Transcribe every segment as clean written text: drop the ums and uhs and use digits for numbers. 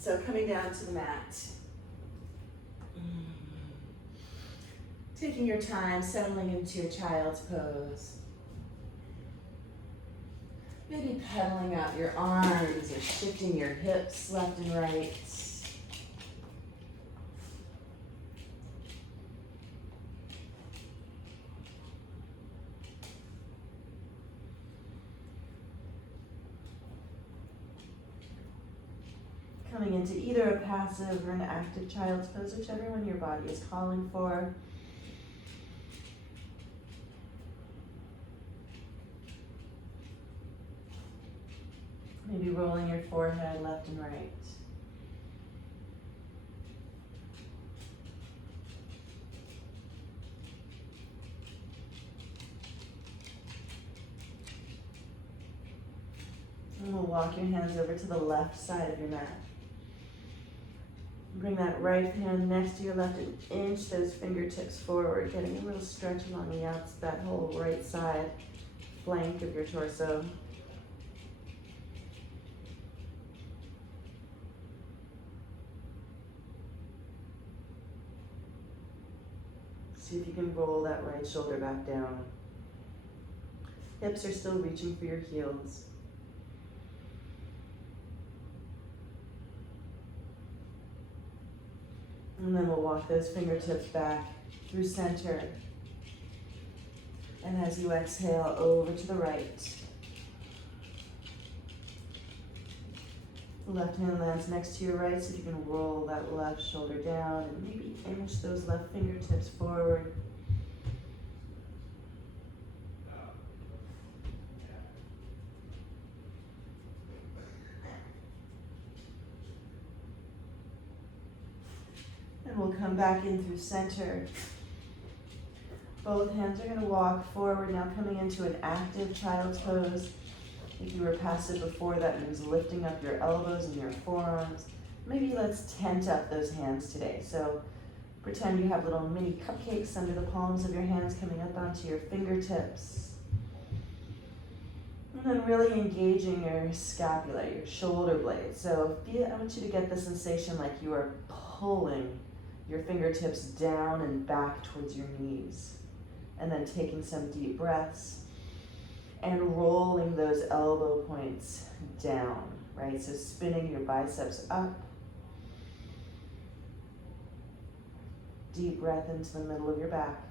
So coming down to the mat. Taking your time, settling into your child's pose. Maybe pedaling out your arms or shifting your hips left and right. Coming into either a passive or an active child's pose, whichever one your body is calling for. Maybe rolling your forehead left and right. And we'll walk your hands over to the left side of your mat. Bring that right hand next to your left and inch those fingertips forward, getting a little stretch along the outs, that whole right side flank of your torso. See if you can roll that right shoulder back down. Hips are still reaching for your heels. And then we'll walk those fingertips back through center. And as you exhale, over to the right. The left hand lands next to your right, so you can roll that left shoulder down and maybe inch those left fingertips forward. And we'll come back in through center. Both hands are going to walk forward, now coming into an active child's pose. If you were passive before, that means lifting up your elbows and your forearms. Maybe let's tent up those hands today. So pretend you have little mini cupcakes under the palms of your hands coming up onto your fingertips. And then really engaging your scapula, your shoulder blades. So I want you to get the sensation like you are pulling your fingertips down and back towards your knees. And then taking some deep breaths and rolling those elbow points down, right? So spinning your biceps up. Deep breath into the middle of your back.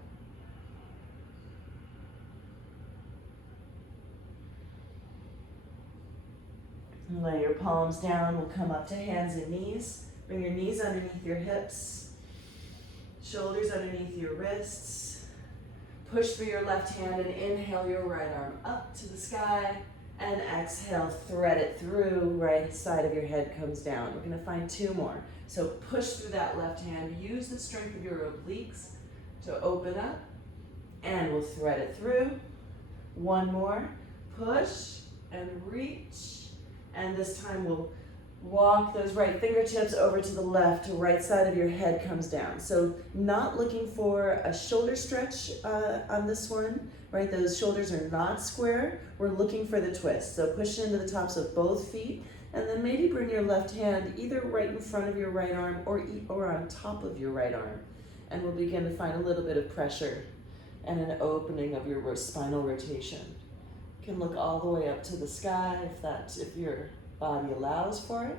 And lay your palms down. We'll come up to hands and knees. Bring your knees underneath your hips. Shoulders underneath your wrists. Push through your left hand and inhale your right arm up to the sky. And exhale, thread it through. Right side of your head comes down. We're going to find two more. So push through that left hand. Use the strength of your obliques to open up. And we'll thread it through. One more. Push and reach. And this time we'll walk those right fingertips over to the left. Right side of your head comes down. So not looking for a shoulder stretch on this one, right? Those shoulders are not square. We're looking for the twist. So push into the tops of both feet, and then maybe bring your left hand either right in front of your right arm or on top of your right arm. And we'll begin to find a little bit of pressure and an opening of your spinal rotation. You can look all the way up to the sky if your body allows for it.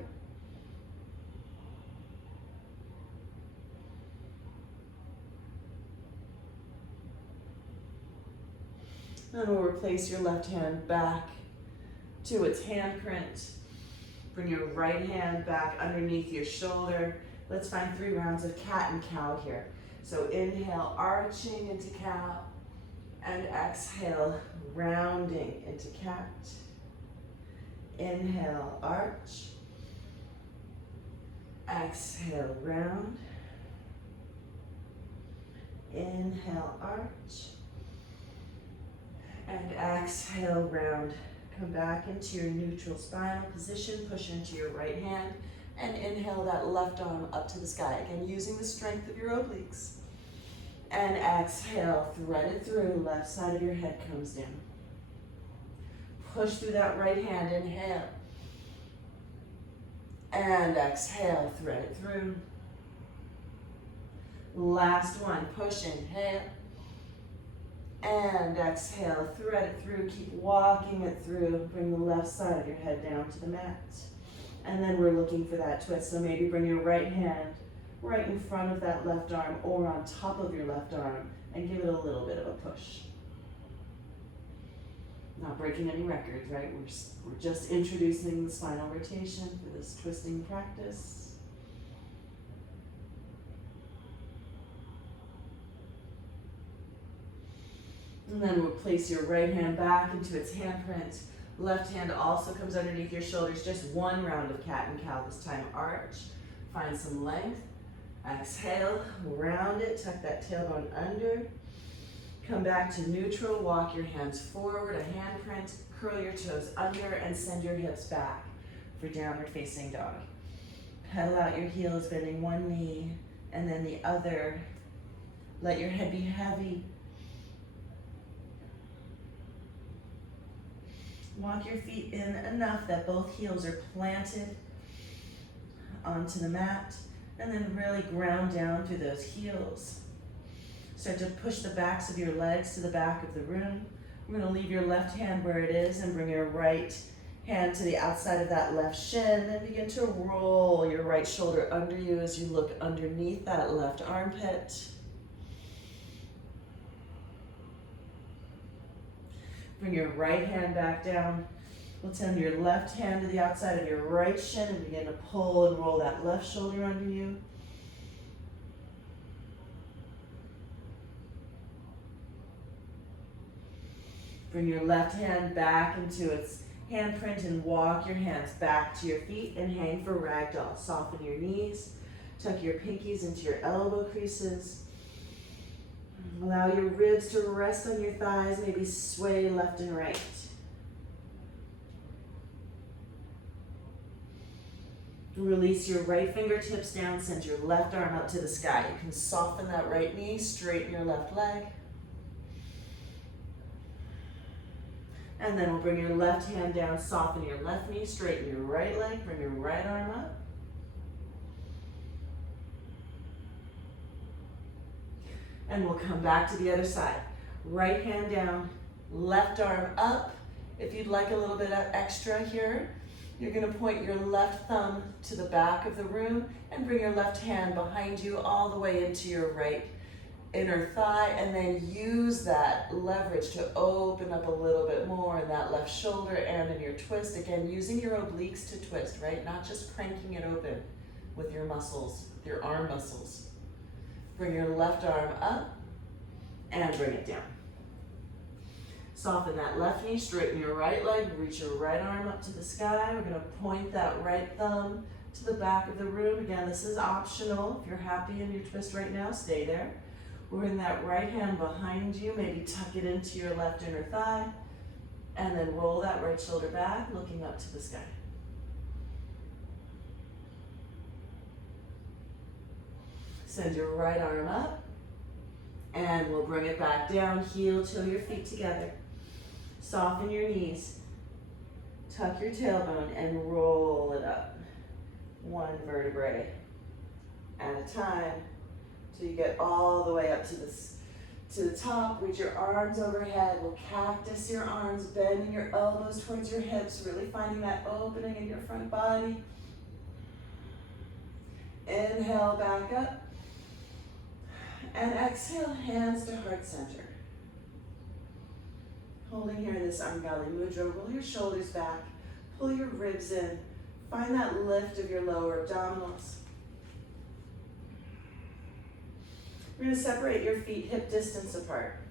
And we'll replace your left hand back to its handprint. Bring your right hand back underneath your shoulder. Let's find 3 rounds of cat and cow here. So inhale, arching into cow, and exhale, rounding into cat. Inhale, arch. Exhale, round. Inhale, arch. And exhale, round. Come back into your neutral spinal position. Push into your right hand. And inhale that left arm up to the sky. Again, using the strength of your obliques. And exhale, thread it through. Left side of your head comes down. Push through that right hand, inhale. And exhale, thread it through. Last one, push, inhale. And exhale, thread it through, keep walking it through. Bring the left side of your head down to the mat. And then we're looking for that twist. So maybe bring your right hand right in front of that left arm or on top of your left arm and give it a little bit of a push. Not breaking any records, right? We're just introducing the spinal rotation for this twisting practice. And then we'll place your right hand back into its handprint. Left hand also comes underneath your shoulders. Just one round of cat and cow this time. Arch, find some length. Exhale, round it, tuck that tailbone under. Come back to neutral, walk your hands forward, a handprint, curl your toes under and send your hips back for downward facing dog. Pedal out your heels, bending one knee and then the other. Let your head be heavy. Walk your feet in enough that both heels are planted onto the mat and then really ground down through those heels. Start to push the backs of your legs to the back of the room. We're going to leave your left hand where it is and bring your right hand to the outside of that left shin and begin to roll your right shoulder under you as you look underneath that left armpit. Bring your right hand back down. We'll send your left hand to the outside of your right shin and begin to pull and roll that left shoulder under you. Bring your left hand back into its handprint and walk your hands back to your feet and hang for ragdoll. Soften your knees, tuck your pinkies into your elbow creases. Allow your ribs to rest on your thighs, maybe sway left and right. Release your right fingertips down, send your left arm up to the sky. You can soften that right knee, straighten your left leg. And then we'll bring your left hand down, soften your left knee, straighten your right leg, bring your right arm up. And we'll come back to the other side. Right hand down, left arm up. If you'd like a little bit of extra here, you're gonna point your left thumb to the back of the room and bring your left hand behind you all the way into your right inner thigh, and then use that leverage to open up a little bit more in that left shoulder and in your twist. Again, using your obliques to twist, right? Not just cranking it open with your muscles, your arm muscles. Bring your left arm up and bring it down. Soften that left knee, straighten your right leg, reach your right arm up to the sky. We're gonna point that right thumb to the back of the room. Again, this is optional. If you're happy in your twist right now, stay there. Bring that right hand behind you, maybe tuck it into your left inner thigh, and then roll that right shoulder back, looking up to the sky. Send your right arm up, and we'll bring it back down, heel till your feet together. Soften your knees, tuck your tailbone, and roll it up. One vertebrae at a time, till you get all the way up to the top. Reach your arms overhead. We'll cactus your arms, bending your elbows towards your hips, really finding that opening in your front body. Inhale, back up. And exhale, hands to heart center. Holding here in this Angali Mudra, roll your shoulders back, pull your ribs in, find that lift of your lower abdominals. We're going to separate your feet hip distance apart.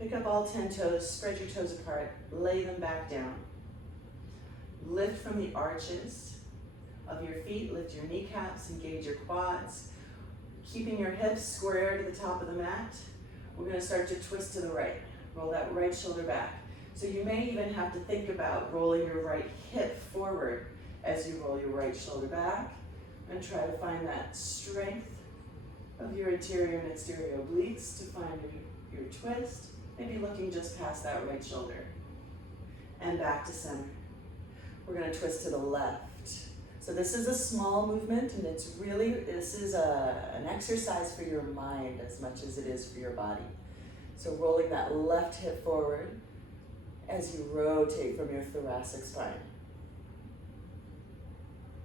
Pick up all 10 toes, spread your toes apart, lay them back down. Lift from the arches of your feet, lift your kneecaps, engage your quads. Keeping your hips square to the top of the mat, we're going to start to twist to the right. Roll that right shoulder back. So you may even have to think about rolling your right hip forward as you roll your right shoulder back, and try to find that strength of your interior and exterior obliques to find your twist, maybe looking just past that right shoulder. And back to center. We're going to twist to the left. So this is a small movement, and this is an exercise for your mind as much as it is for your body. So rolling that left hip forward as you rotate from your thoracic spine.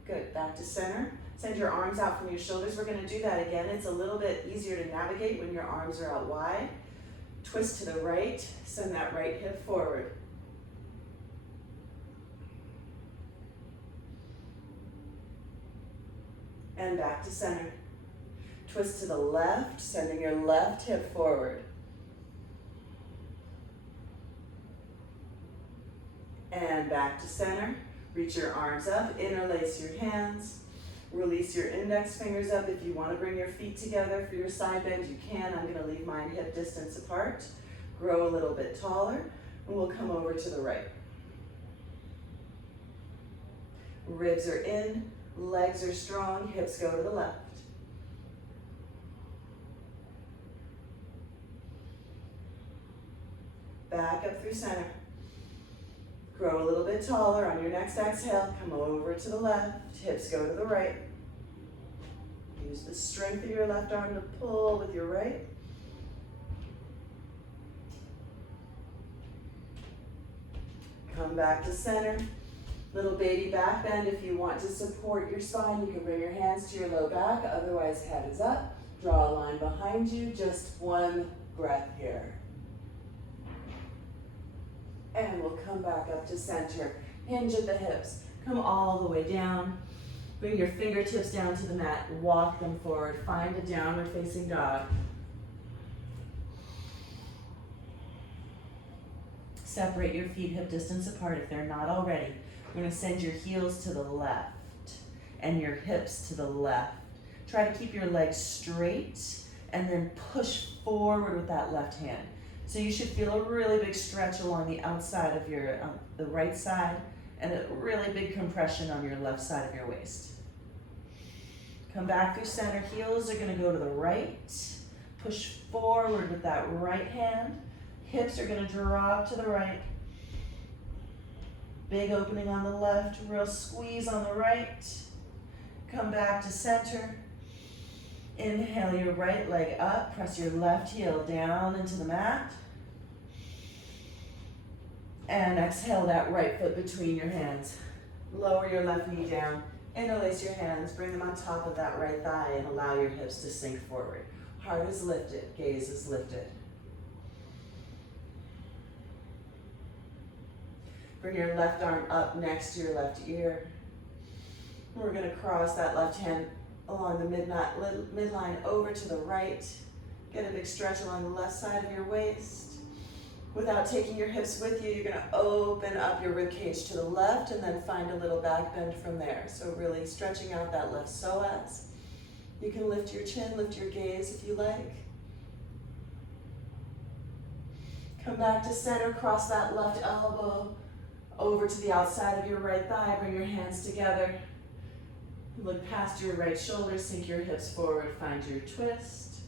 Good, back to center. Send your arms out from your shoulders. We're gonna do that again. It's a little bit easier to navigate when your arms are out wide. Twist to the right, send that right hip forward. And back to center. Twist to the left, sending your left hip forward. And back to center. Reach your arms up, interlace your hands. Release your index fingers up. If you want to bring your feet together for your side bend, you can. I'm going to leave mine hip distance apart. Grow a little bit taller, and we'll come over to the right. Ribs are in, legs are strong, hips go to the left. Back up through center. Grow a little bit taller. On your next exhale, come over to the left, hips go to the right. Use the strength of your left arm to pull with your right. Come back to center. Little baby back bend. If you want to support your spine, you can bring your hands to your low back. Otherwise, head is up. Draw a line behind you. Just one breath here. And we'll come back up to center. Hinge at the hips. Come all the way down. Bring your fingertips down to the mat. Walk them forward. Find a downward facing dog. Separate your feet hip distance apart if they're not already. We're going to send your heels to the left and your hips to the left. Try to keep your legs straight and then push forward with that left hand. So you should feel a really big stretch along the outside of your, the right side, and a really big compression on your left side of your waist. Come back through center. Heels are going to go to the right. Push forward with that right hand. Hips are going to drop to the right. Big opening on the left, real squeeze on the right. Come back to center. Inhale your right leg up. Press your left heel down into the mat. And exhale that right foot between your hands. Lower your left knee down. Interlace your hands. Bring them on top of that right thigh and allow your hips to sink forward. Heart is lifted. Gaze is lifted. Bring your left arm up next to your left ear. We're going to cross that left hand along the midline over to the right. Get a big stretch along the left side of your waist. Without taking your hips with you, you're going to open up your rib cage to the left and then find a little back bend from there. So really stretching out that left psoas. You can lift your chin, lift your gaze if you like. Come back to center, cross that left elbow over to the outside of your right thigh. Bring your hands together. Look past your right shoulder, sink your hips forward, find your twist.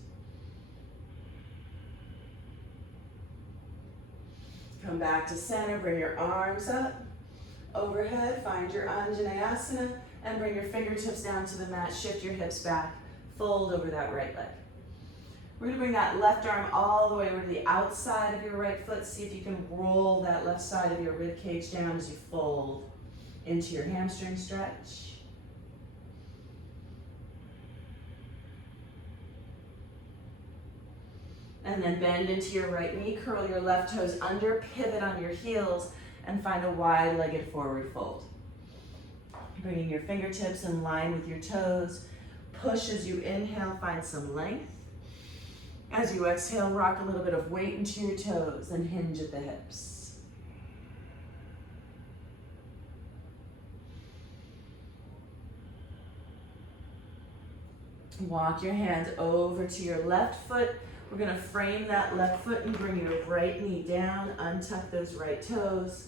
Come back to center, bring your arms up, overhead, find your Anjaneyasana, and bring your fingertips down to the mat, shift your hips back, fold over that right leg. We're gonna bring that left arm all the way over to the outside of your right foot. See if you can roll that left side of your rib cage down as you fold into your hamstring stretch. And then bend into your right knee, curl your left toes under, pivot on your heels, and find a wide-legged forward fold. Bringing your fingertips in line with your toes. Push as you inhale, find some length. As you exhale, rock a little bit of weight into your toes and hinge at the hips. Walk your hands over to your left foot. We're going to frame that left foot and bring your right knee down. Untuck those right toes.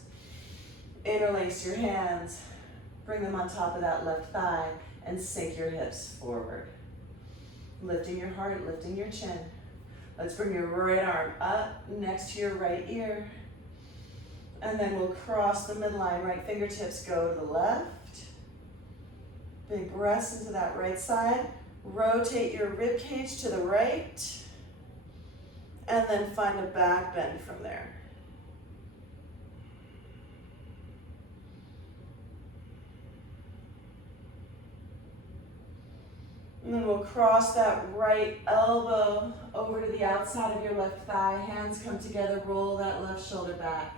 Interlace your hands. Bring them on top of that left thigh and sink your hips forward. Lifting your heart, lifting your chin. Let's bring your right arm up next to your right ear. And then we'll cross the midline. Right fingertips go to the left. Big breaths into that right side. Rotate your rib cage to the right. And then find a back bend from there. And then we'll cross that right elbow over to the outside of your left thigh. Hands come together, roll that left shoulder back.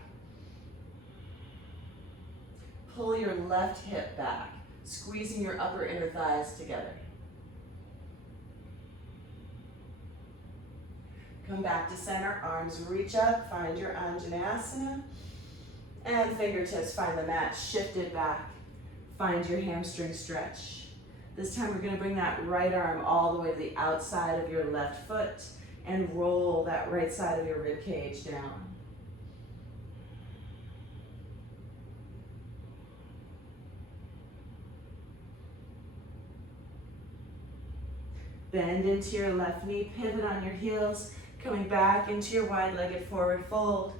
Pull your left hip back, squeezing your upper inner thighs together. Come back to center, arms reach up, find your Anjaneyasana. And fingertips find the mat, shift it back. Find your hamstring stretch. This time we're gonna bring that right arm all the way to the outside of your left foot and roll that right side of your rib cage down. Bend into your left knee, pivot on your heels, coming back into your wide-legged forward fold.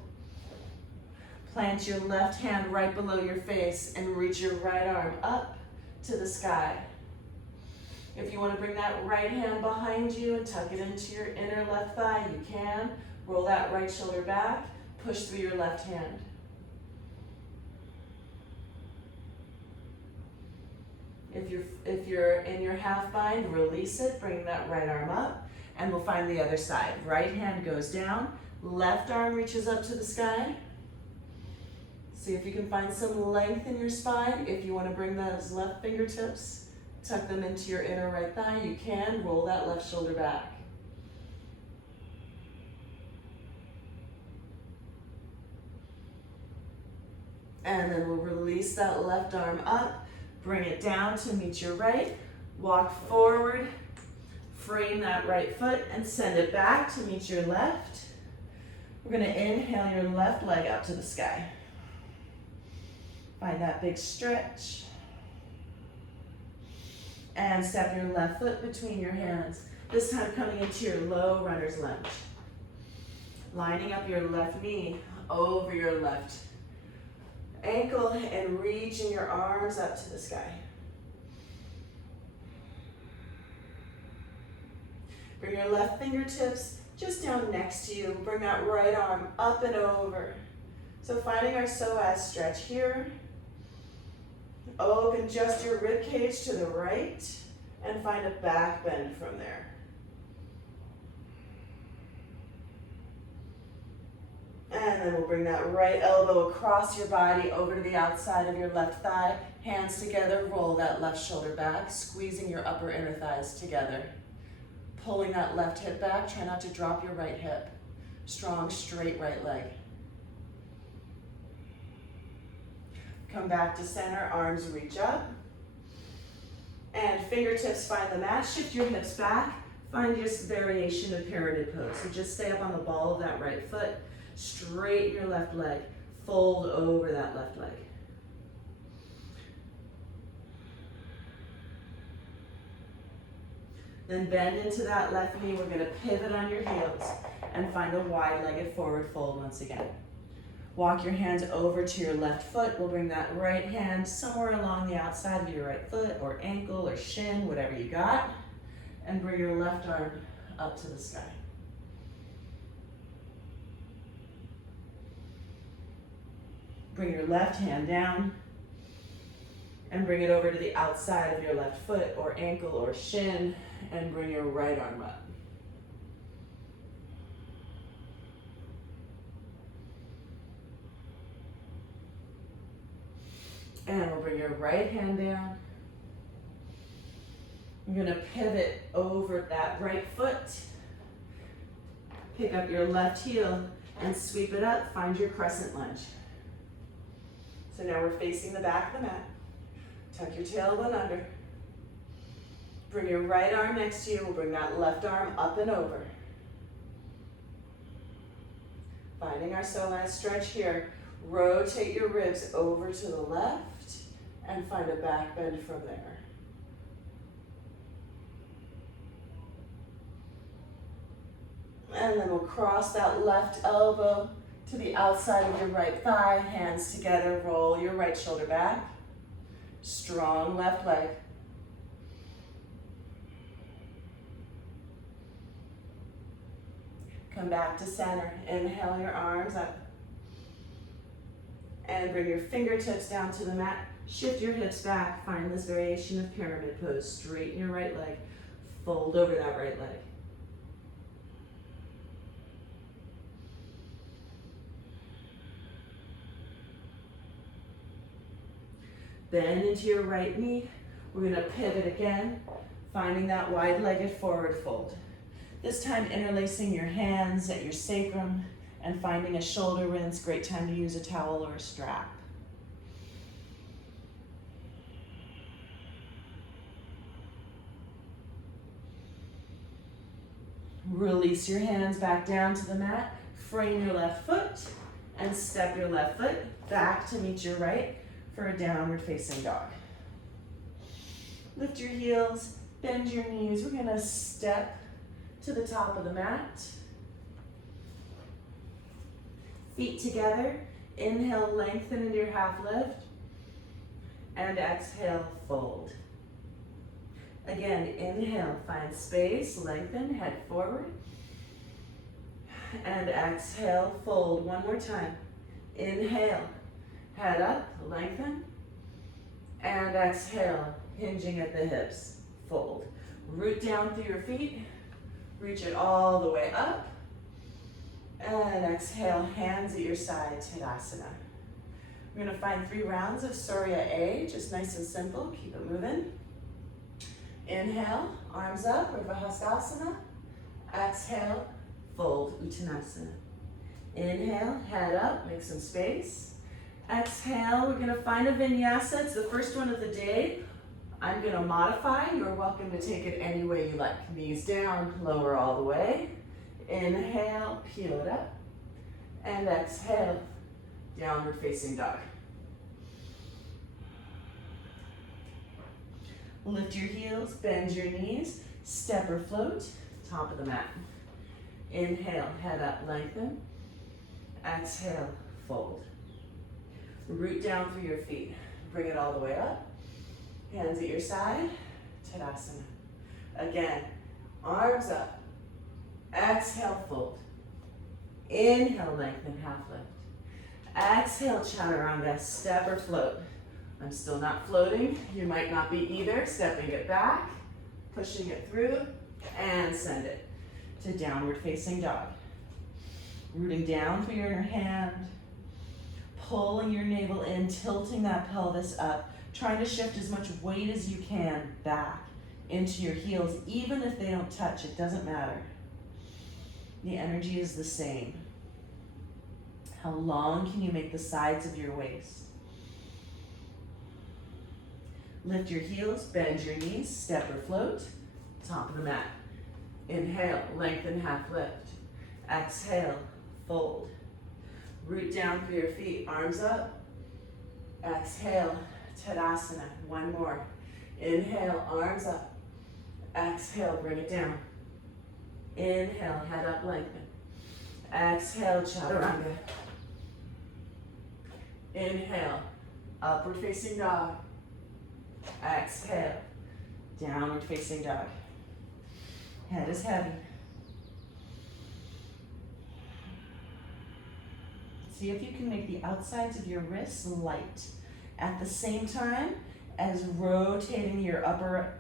Plant your left hand right below your face and reach your right arm up to the sky. If you want to bring that right hand behind you and tuck it into your inner left thigh, you can. Roll that right shoulder back, push through your left hand. If you're in your half bind, release it, bring that right arm up, and we'll find the other side. Right hand goes down, left arm reaches up to the sky. See if you can find some length in your spine. If you want to bring those left fingertips, tuck them into your inner right thigh, you can. Roll that left shoulder back. And then we'll release that left arm up, bring it down to meet your right, walk forward, frame that right foot and send it back to meet your left. We're gonna inhale your left leg out to the sky. Find that big stretch. And step your left foot between your hands. This time coming into your low runner's lunge. Lining up your left knee over your left ankle and reaching your arms up to the sky. Bring your left fingertips just down next to you. Bring that right arm up and over. So finding our psoas stretch here. Open just your rib cage to the right and find a back bend from there. And then we'll bring that right elbow across your body over to the outside of your left thigh. Hands together, roll that left shoulder back, squeezing your upper inner thighs together. Pulling that left hip back, try not to drop your right hip. Strong, straight right leg. Come back to center, arms reach up. And fingertips find the mat, shift your hips back. Find your variation of pyramid pose. So just stay up on the ball of that right foot. Straighten your left leg, fold over that left leg. Then bend into that left knee. We're gonna pivot on your heels and find a wide-legged forward fold once again. Walk your hands over to your left foot. We'll bring that right hand somewhere along the outside of your right foot or ankle or shin, whatever you got, and bring your left arm up to the sky. Bring your left hand down and bring it over to the outside of your left foot or ankle or shin and bring your right arm up. And we'll bring your right hand down. You're gonna pivot over that right foot. Pick up your left heel and sweep it up. Find your crescent lunge. So now we're facing the back of the mat. Tuck your tailbone under. Bring your right arm next to you. We'll bring that left arm up and over. Finding our psoas stretch here. Rotate your ribs over to the left and find a back bend from there. And then we'll cross that left elbow to the outside of your right thigh, hands together, roll your right shoulder back. Strong left leg. Come back to center. Inhale your arms up. And bring your fingertips down to the mat. Shift your hips back. Find this variation of pyramid pose. Straighten your right leg. Fold over that right leg. Bend into your right knee. We're going to pivot again, finding that wide-legged forward fold. This time interlacing your hands at your sacrum and finding a shoulder rinse. Great time to use a towel or a strap. Release your hands back down to the mat. Frame your left foot and step your left foot back to meet your right for a downward facing dog. Lift your heels, bend your knees. We're gonna step to the top of the mat. Feet together. Inhale, lengthen into your half lift. And exhale, fold. Again, inhale, find space, lengthen, head forward. And exhale, fold. One more time. Inhale, head up, lengthen. And exhale, hinging at the hips, fold. Root down through your feet, reach it all the way up. And exhale, hands at your side, Tadasana. We're gonna find 3 rounds of Surya A, just nice and simple, keep it moving. Inhale, arms up, Urdhva. Exhale, fold, Uttanasana. Inhale, head up, make some space. Exhale, we're gonna find a Vinyasa. It's the first one of the day. I'm gonna modify. You're welcome to take it any way you like. Knees down, lower all the way. Inhale, peel it up. And exhale, downward facing dog. Lift your heels, bend your knees, step or float, top of the mat. Inhale, head up, lengthen. Exhale, fold. Root down through your feet. Bring it all the way up. Hands at your side, Tadasana. Again, arms up. Exhale, fold. Inhale, lengthen, half lift. Exhale, Chaturanga, step or float. I'm still not floating. You might not be either. Stepping it back, pushing it through, and send it to downward facing dog. Rooting down through your hand, pulling your navel in, tilting that pelvis up, trying to shift as much weight as you can back into your heels, even if they don't touch, it doesn't matter. The energy is the same. How long can you make the sides of your waist? Lift your heels, bend your knees, step or float, top of the mat. Inhale, lengthen, half lift. Exhale, fold. Root down through your feet, arms up. Exhale, Tadasana. One more. Inhale, arms up. Exhale, bring it down. Inhale, head up, lengthen. Exhale, Chaturanga. Inhale, upward facing dog. Exhale, downward facing dog. Head is heavy. See if you can make the outsides of your wrists light at the same time as rotating your upper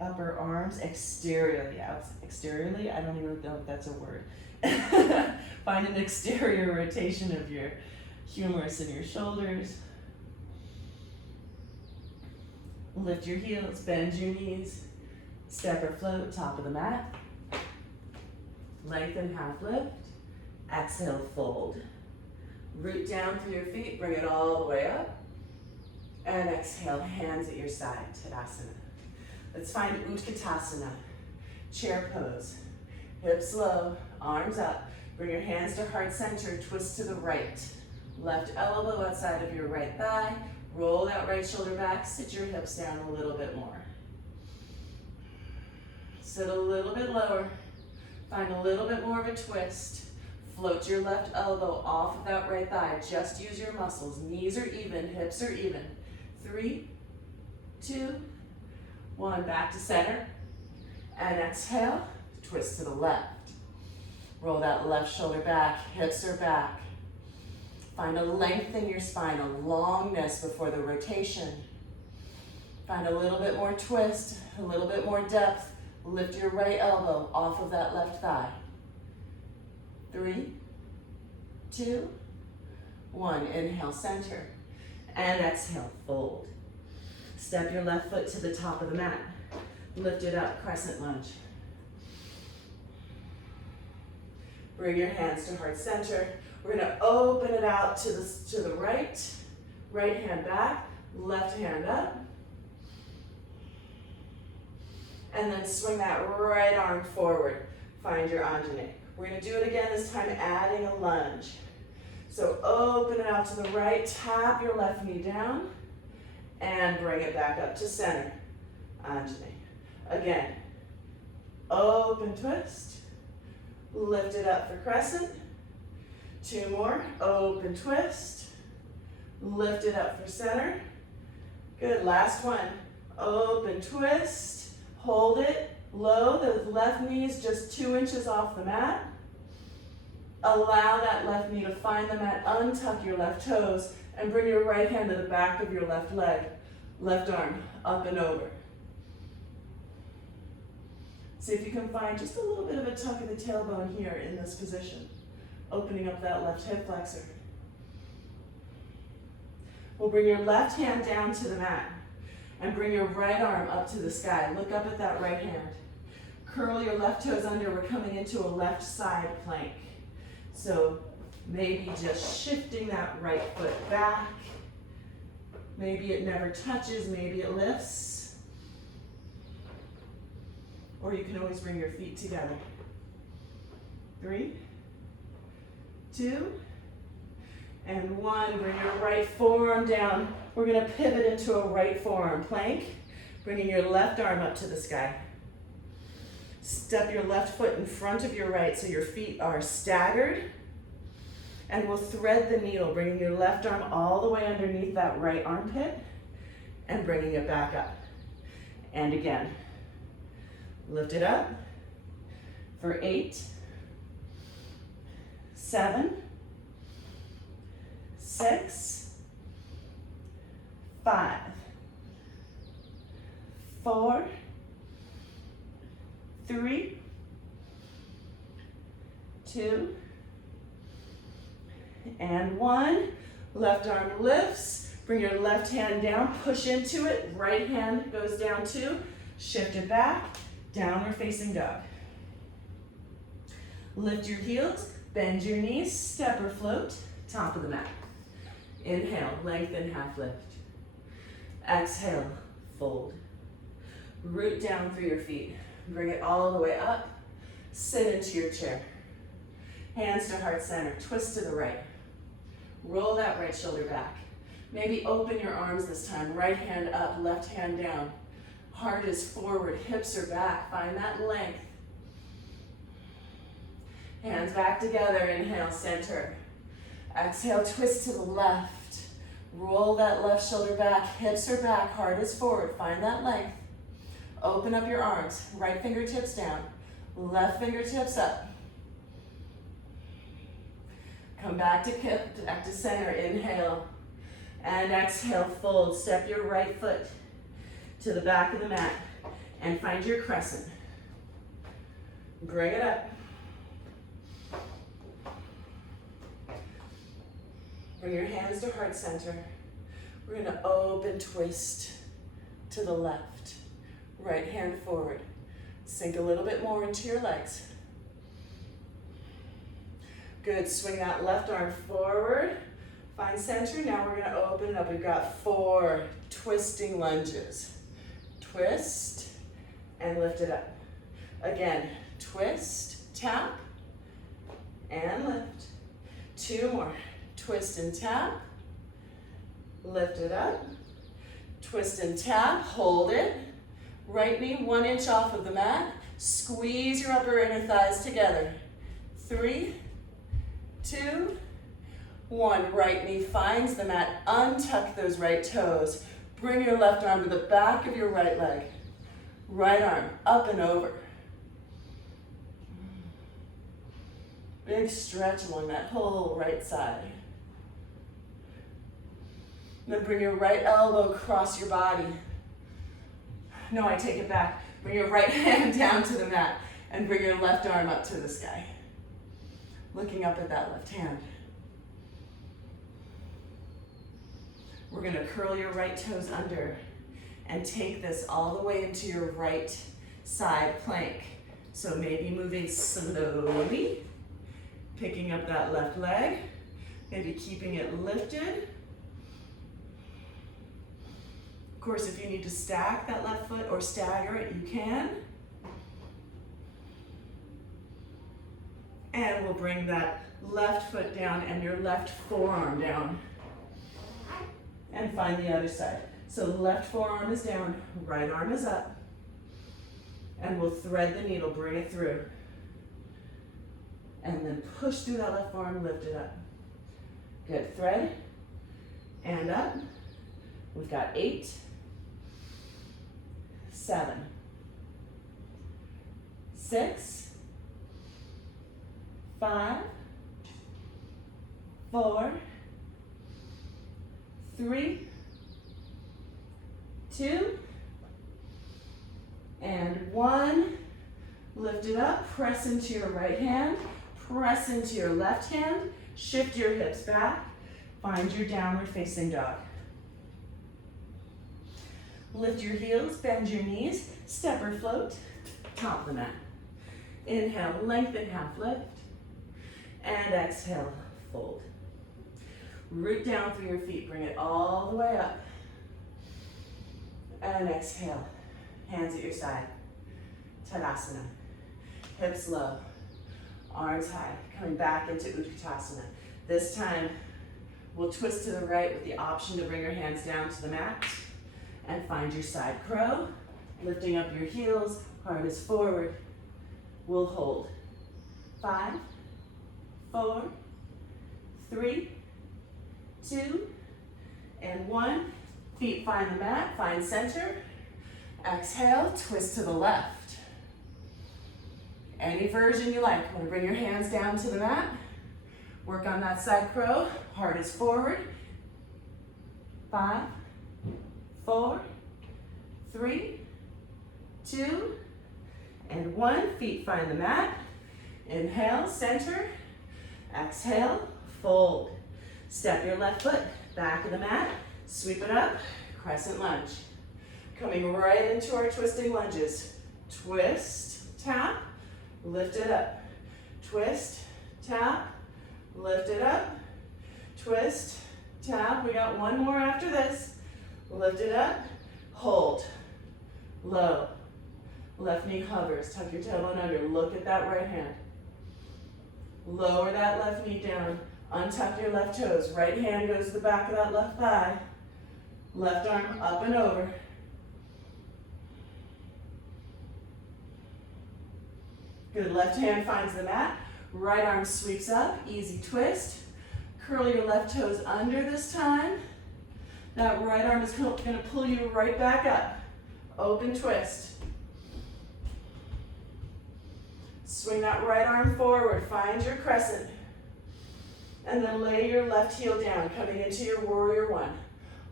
arms exteriorly. Exteriorly? I don't even know if that's a word. Find an exterior rotation of your humerus and your shoulders. Lift your heels, bend your knees, step or float, top of the mat. Lengthen, half lift. Exhale, fold. Root down through your feet, bring it all the way up. And exhale, hands at your side, Tadasana. Let's find Utkatasana, chair pose. Hips low, arms up. Bring your hands to heart center, twist to the right. Left elbow outside of your right thigh. Roll that right shoulder back, sit your hips down a little bit more. Sit a little bit lower. Find a little bit more of a twist. Float your left elbow off of that right thigh. Just use your muscles. Knees are even, hips are even. 3, 2, 1. Back to center. And exhale, twist to the left. Roll that left shoulder back, hips are back. Find a length in your spine, a longness before the rotation. Find a little bit more twist, a little bit more depth. Lift your right elbow off of that left thigh. 3, 2, 1. Inhale, center. And exhale, fold. Step your left foot to the top of the mat. Lift it up, crescent lunge. Bring your hands to heart center. We're gonna open it out to the right. Right hand back, left hand up. And then swing that right arm forward. Find your Anjane. We're gonna do it again, this time adding a lunge. So open it out to the right, tap your left knee down, and bring it back up to center. Anjane. Again, open twist, lift it up for crescent. 2 more, open twist, lift it up for center. Good, last one, open twist, hold it low, the left knee is just 2 inches off the mat. Allow that left knee to find the mat, untuck your left toes, and bring your right hand to the back of your left leg. Left arm up and over. See if you can find just a little bit of a tuck of the tailbone here in this position. Opening up that left hip flexor. We'll bring your left hand down to the mat and bring your right arm up to the sky. Look up at that right hand. Curl your left toes under. We're coming into a left side plank. So maybe just shifting that right foot back. Maybe it never touches, maybe it lifts. Or you can always bring your feet together. 3, 2, and 1. Bring your right forearm down. We're gonna pivot into a right forearm plank, bringing your left arm up to the sky. Step your left foot in front of your right so your feet are staggered. And we'll thread the needle, bringing your left arm all the way underneath that right armpit and bringing it back up. And again, lift it up for 8, 7, 6, 5, 4, 3, 2, and 1. Left arm lifts. Bring your left hand down, push into it. Right hand goes down too. Shift it back, downward facing dog. Lift your heels, bend your knees, step or float, top of the mat. Inhale, lengthen, half lift. Exhale, fold. Root down through your feet. Bring it all the way up. Sit into your chair. Hands to heart center, twist to the right. Roll that right shoulder back. Maybe open your arms this time. Right hand up, left hand down. Heart is forward, hips are back. Find that length. Hands back together, inhale, center. Exhale, twist to the left. Roll that left shoulder back, hips are back, heart is forward. Find that length. Open up your arms, right fingertips down, left fingertips up. Come back to center, inhale, and exhale, fold. Step your right foot to the back of the mat and find your crescent. Bring it up. Bring your hands to heart center. We're gonna open twist to the left. Right hand forward. Sink a little bit more into your legs. Good, swing that left arm forward. Find center, now we're gonna open it up. We've got 4 twisting lunges. Twist, and lift it up. Again, twist, tap, and lift. 2 more. Twist and tap, lift it up. Twist and tap, hold it. Right knee 1 inch off of the mat. Squeeze your upper inner thighs together. 3, 2, 1. Right knee finds the mat. Untuck those right toes. Bring your left arm to the back of your right leg. Right arm up and over. Big stretch along that whole right side. And then bring your right elbow across your body. No, I take it back. Bring your right hand down to the mat and bring your left arm up to the sky. Looking up at that left hand. We're gonna curl your right toes under and take this all the way into your right side plank. So maybe moving slowly, picking up that left leg, maybe keeping it lifted. Of course, if you need to stack that left foot or stagger it, you can. And we'll bring that left foot down and your left forearm down. And find the other side. So left forearm is down, right arm is up. And we'll thread the needle, bring it through. And then push through that left forearm, lift it up. Good, thread, and up. We've got 8, 7, 6, 5, 4, 3, 2, and 1. Lift it up, press into your right hand, press into your left hand, shift your hips back, find your downward facing dog. Lift your heels, bend your knees, step or float, top of the mat. Inhale, lengthen, half lift, and exhale, fold. Root down through your feet, bring it all the way up. And exhale, hands at your side. Tadasana. Hips low, arms high, coming back into Utkatasana. This time, we'll twist to the right with the option to bring your hands down to the mat and find your side crow. Lifting up your heels, heart is forward. We'll hold. 5, 4, 3, 2, and 1. Feet find the mat, find center. Exhale, twist to the left. Any version you like. Want to bring your hands down to the mat. Work on that side crow. Heart is forward. 5, 4, 3, 2, and 1. Feet find the mat. Inhale, center. Exhale, fold. Step your left foot back of the mat. Sweep it up, crescent lunge. Coming right into our twisting lunges. Twist, tap, lift it up. Twist, tap, lift it up. Twist, tap. We got one more after this. Lift it up, hold, low. Left knee hovers, tuck your tailbone under. Look at that right hand. Lower that left knee down. Untuck your left toes. Right hand goes to the back of that left thigh. Left arm up and over. Good, left hand finds the mat. Right arm sweeps up, easy twist. Curl your left toes under this time. That right arm is gonna pull you right back up. Open twist. Swing that right arm forward, find your crescent. And then lay your left heel down, coming into your warrior one.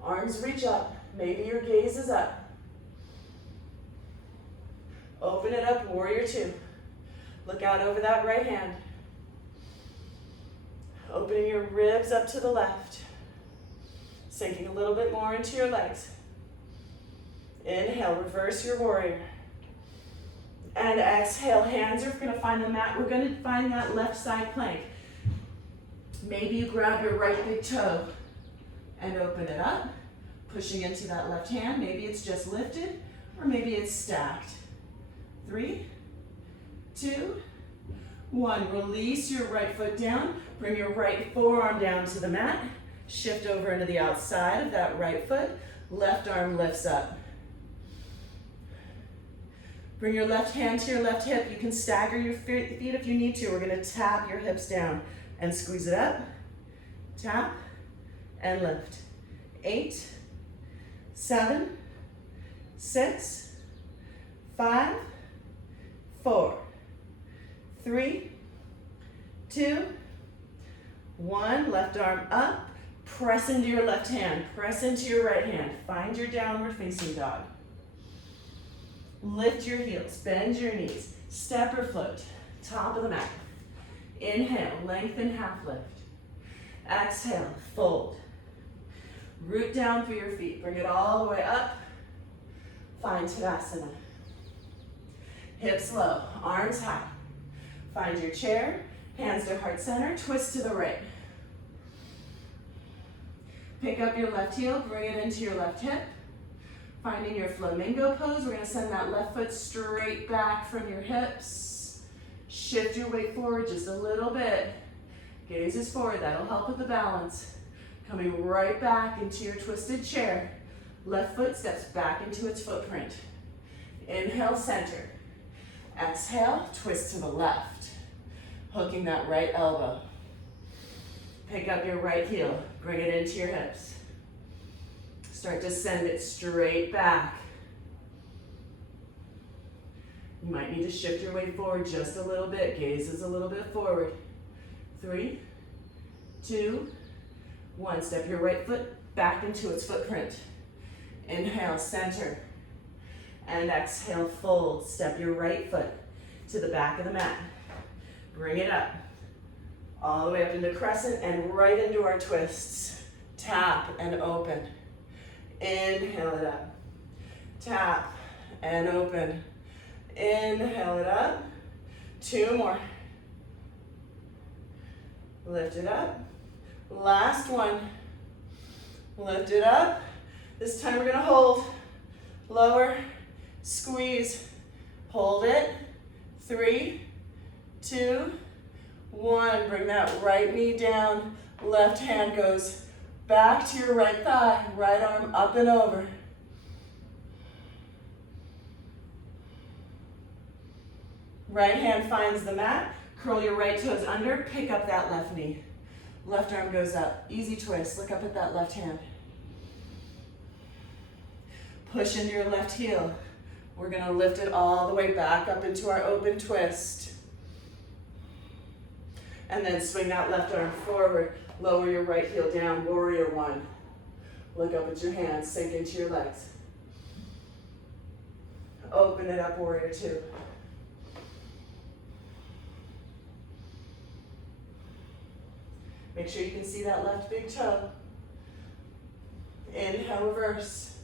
Arms reach up, maybe your gaze is up. Open it up, warrior two. Look out over that right hand. Opening your ribs up to the left. Sinking a little bit more into your legs. Inhale, reverse your warrior. And exhale, hands are gonna find the mat. We're gonna find that left side plank. Maybe you grab your right big toe and open it up, pushing into that left hand. Maybe it's just lifted, or maybe it's stacked. 3, 2, 1. Release your right foot down. Bring your right forearm down to the mat. Shift over into the outside of that right foot. Left arm lifts up. Bring your left hand to your left hip. You can stagger your feet if you need to. We're gonna tap your hips down and squeeze it up. Tap and lift. 8, 7, 6, 5, 4, 3, 2, 1. Left arm up. Press into your left hand. Press into your right hand. Find your downward facing dog. Lift your heels. Bend your knees. Step or float. Top of the mat. Inhale. Lengthen half lift. Exhale. Fold. Root down through your feet. Bring it all the way up. Find Tadasana. Hips low. Arms high. Find your chair. Hands to heart center. Twist to the right. Pick up your left heel, bring it into your left hip. Finding your flamingo pose, we're gonna send that left foot straight back from your hips. Shift your weight forward just a little bit. Gaze is forward, that'll help with the balance. Coming right back into your twisted chair. Left foot steps back into its footprint. Inhale, center. Exhale, twist to the left. Hooking that right elbow. Pick up your right heel, bring it into your hips. Start to send it straight back. You might need to shift your weight forward just a little bit. Gaze is a little bit forward. 3, 2, 1. Step your right foot back into its footprint. Inhale, center. And exhale, fold. Step your right foot to the back of the mat. Bring it up. All the way up into crescent and right into our twists. Tap and open. Inhale it up. Tap and open. Inhale it up. 2 more. Lift it up. Last one. Lift it up. This time we're gonna hold. Lower, squeeze. Hold it. 3, 2, 1, bring that right knee down, left hand goes back to your right thigh, right arm up and over. Right hand finds the mat, curl your right toes under, pick up that left knee. Left arm goes up, easy twist, look up at that left hand. Push into your left heel. We're gonna lift it all the way back up into our open twist. And then swing that left arm forward. Lower your right heel down, warrior 1. Look up at your hands, sink into your legs. Open it up, warrior 2. Make sure you can see that left big toe. Inhale, reverse.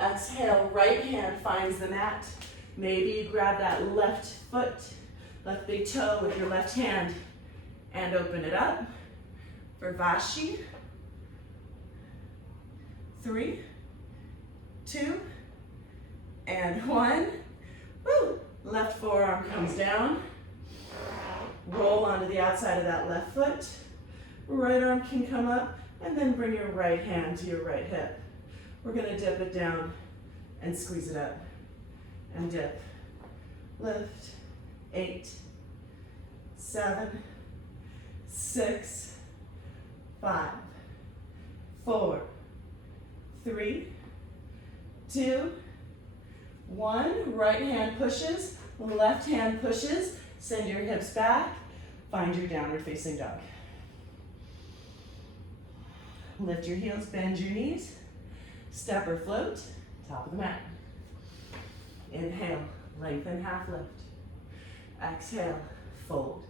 Exhale, right hand finds the mat. Maybe you grab that left foot, left big toe with your left hand and open it up for Vashi. 3, 2, and 1. Woo! Left forearm comes down. Roll onto the outside of that left foot. Right arm can come up and then bring your right hand to your right hip. We're gonna dip it down and squeeze it up and dip. Lift. 8, 7, 6, 5, 4, 3, 2, 1. Right hand pushes, left hand pushes. Send your hips back. Find your downward facing dog. Lift your heels, bend your knees. Step or float, top of the mat. Inhale, lengthen half lift. Exhale, fold.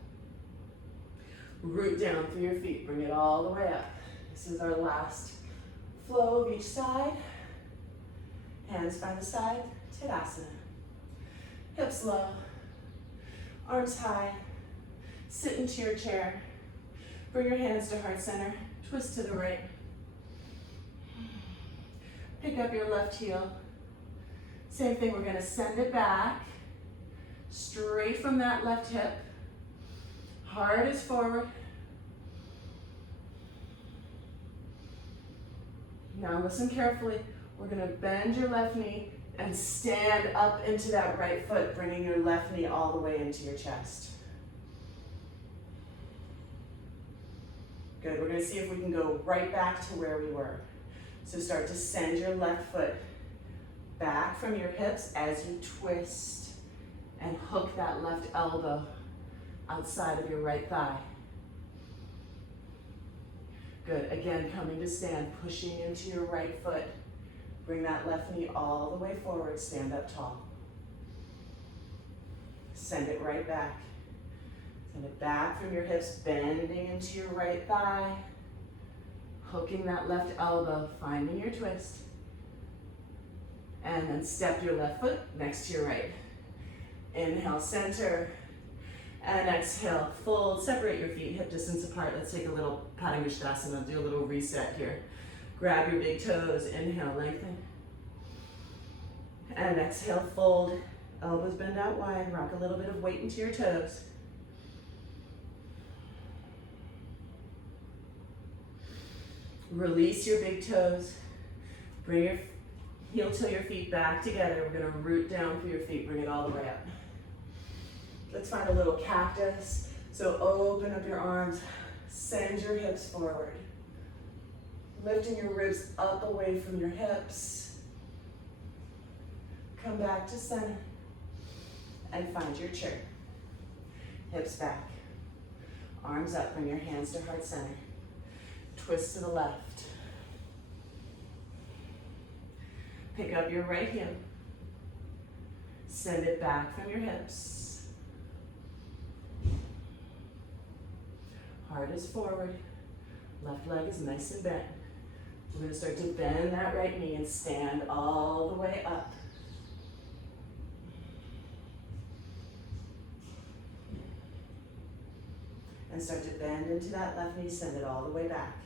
Root down through your feet, bring it all the way up. This is our last flow of each side. Hands by the side, Tadasana. Hips low, arms high. Sit into your chair. Bring your hands to heart center, twist to the right. Pick up your left heel. Same thing, we're gonna send it back, straight from that left hip. Heart is forward. Now listen carefully. We're gonna bend your left knee and stand up into that right foot, bringing your left knee all the way into your chest. Good, we're gonna see if we can go right back to where we were. So start to send your left foot back from your hips as you twist and hook that left elbow outside of your right thigh. Good, again, coming to stand, pushing into your right foot. Bring that left knee all the way forward, stand up tall. Send it right back. Send it back from your hips, bending into your right thigh. Hooking that left elbow, finding your twist. And then step your left foot next to your right. Inhale, center. And exhale, fold. Separate your feet hip distance apart. Let's take a little Padangusthasana. Do a little reset here. Grab your big toes. Inhale, lengthen. And exhale, fold. Elbows bend out wide. Rock a little bit of weight into your toes. Release your big toes. Bring your heel till your feet back together. We're going to root down through your feet. Bring it all the way up. Let's find a little cactus. So open up your arms. Send your hips forward. Lifting your ribs up away from your hips. Come back to center. And find your chair. Hips back. Arms up. Bring your hands to heart center. Twist to the left. Pick up your right heel. Send it back from your hips. Heart is forward. Left leg is nice and bent. We're going to start to bend that right knee and stand all the way up. And start to bend into that left knee, send it all the way back.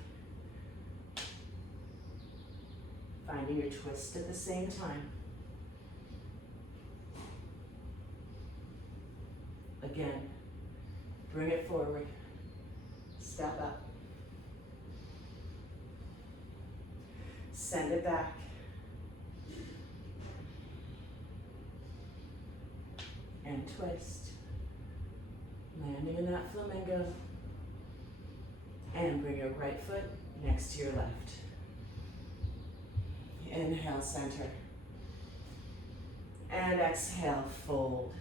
Finding your twist at the same time. Again, bring it forward. Step up. Send it back. And twist. Landing in that flamingo. And bring your right foot next to your left. Inhale, center. And exhale, fold.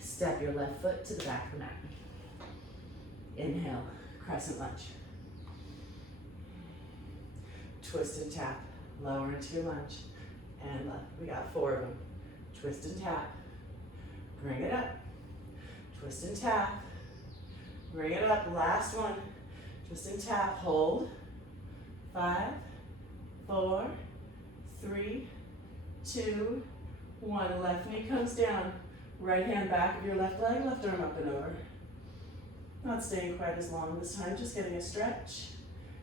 Step your left foot to the back of the mat. Inhale, crescent lunge. Twist and tap. Lower into your lunge. And left. We got 4 of them. Twist and tap. Bring it up. Twist and tap. Bring it up. Last one. Twist and tap. Hold. 5, 4, 3, 2, 1. Left knee comes down. Right hand back of your left leg. Left arm up and over. Not staying quite as long this time. Just getting a stretch.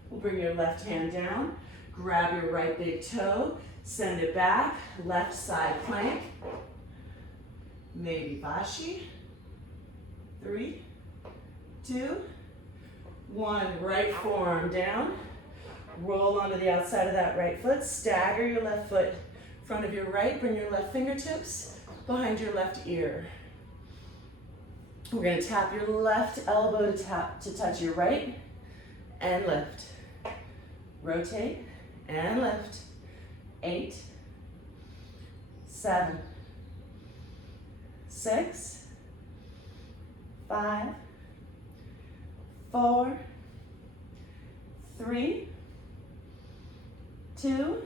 We'll bring your left hand down. Grab your right big toe. Send it back. Left side plank. Maybe Vashi. 3, 2, 1. Right forearm down. Roll onto the outside of that right foot. Stagger your left foot in front of your right. Bring your left fingertips behind your left ear. We're going to tap your left elbow to touch your right and lift. Rotate and lift. 8, 7, 6, 5, 4, 3, 2,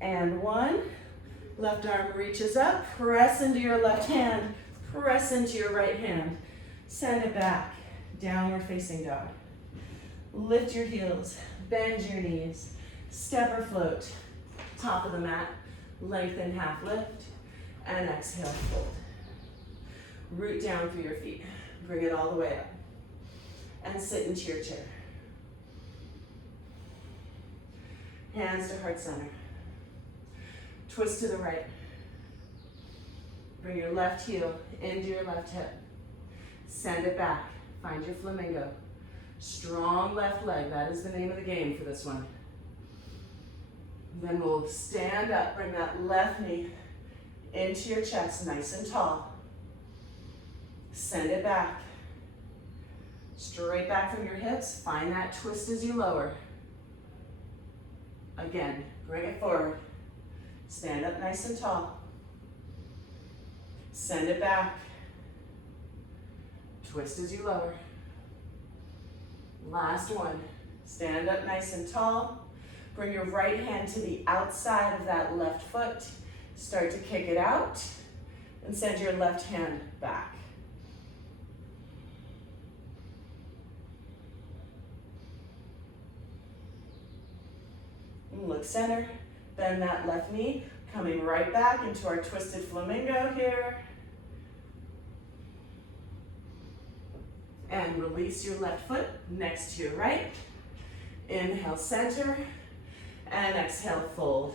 and 1. Left arm reaches up, press into your left hand, press into your right hand. Send it back, downward facing dog. Lift your heels, bend your knees, step or float. Top of the mat, lengthen half lift, and exhale, fold. Root down through your feet, bring it all the way up, and sit into your chair. Hands to heart center. Twist to the right. Bring your left heel into your left hip. Send it back. Find your flamingo. Strong left leg. That is the name of the game for this one. Then we'll stand up. Bring that left knee into your chest, nice and tall. Send it back. Straight back from your hips. Find that twist as you lower. Again, bring it forward. Stand up nice and tall. Send it back. Twist as you lower. Last one. Stand up nice and tall. Bring your right hand to the outside of that left foot. Start to kick it out and send your left hand back. And look center. Bend that left knee. Coming right back into our twisted flamingo here. And release your left foot next to your right. Inhale, center. And exhale, fold.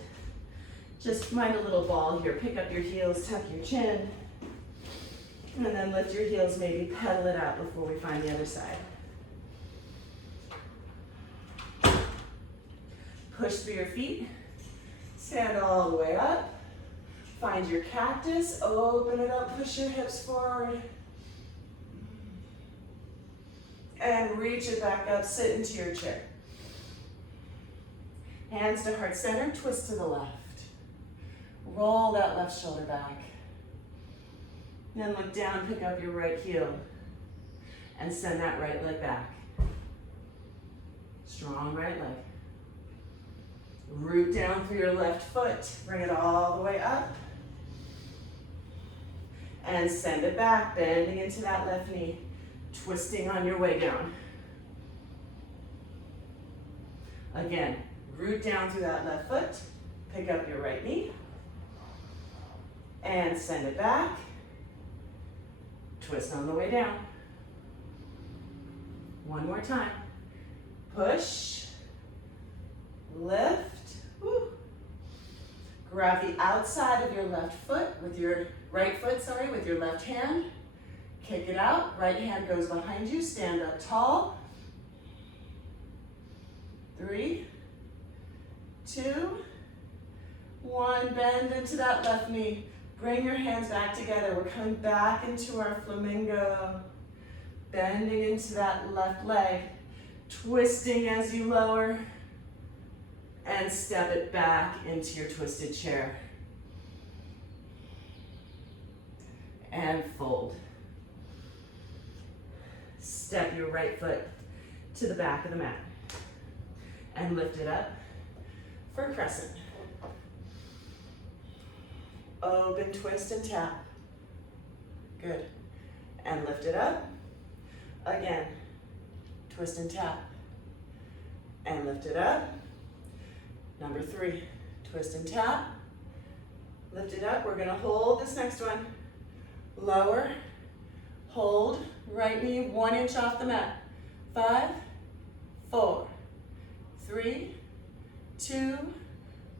Just find a little ball here. Pick up your heels, tuck your chin. And then lift your heels, maybe pedal it out before we find the other side. Push through your feet. Stand all the way up. Find your cactus. Open it up, push your hips forward. And reach it back up, sit into your chair. Hands to heart center, twist to the left. Roll that left shoulder back. Then look down, pick up your right heel. And send that right leg back. Strong right leg. Root down through your left foot. Bring it all the way up. And send it back, bending into that left knee. Twisting on your way down. Again, root down through that left foot. Pick up your right knee. And send it back. Twist on the way down. One more time. Push. Lift. Woo. Grab the outside of your left foot with your right foot, with your left hand. Kick it out. Right hand goes behind you. Stand up tall. 3, 2, 1. Bend into that left knee. Bring your hands back together. We're coming back into our flamingo. Bending into that left leg. Twisting as you lower. And step it back into your twisted chair. And fold. Step your right foot to the back of the mat. And lift it up for crescent. Open, twist, and tap. Good. And lift it up. Again. Twist and tap. And lift it up. Number 3. Twist and tap. Lift it up. We're going to hold this next one. Lower. Hold. Right knee 1 inch off the mat. 5, 4, 3, 2,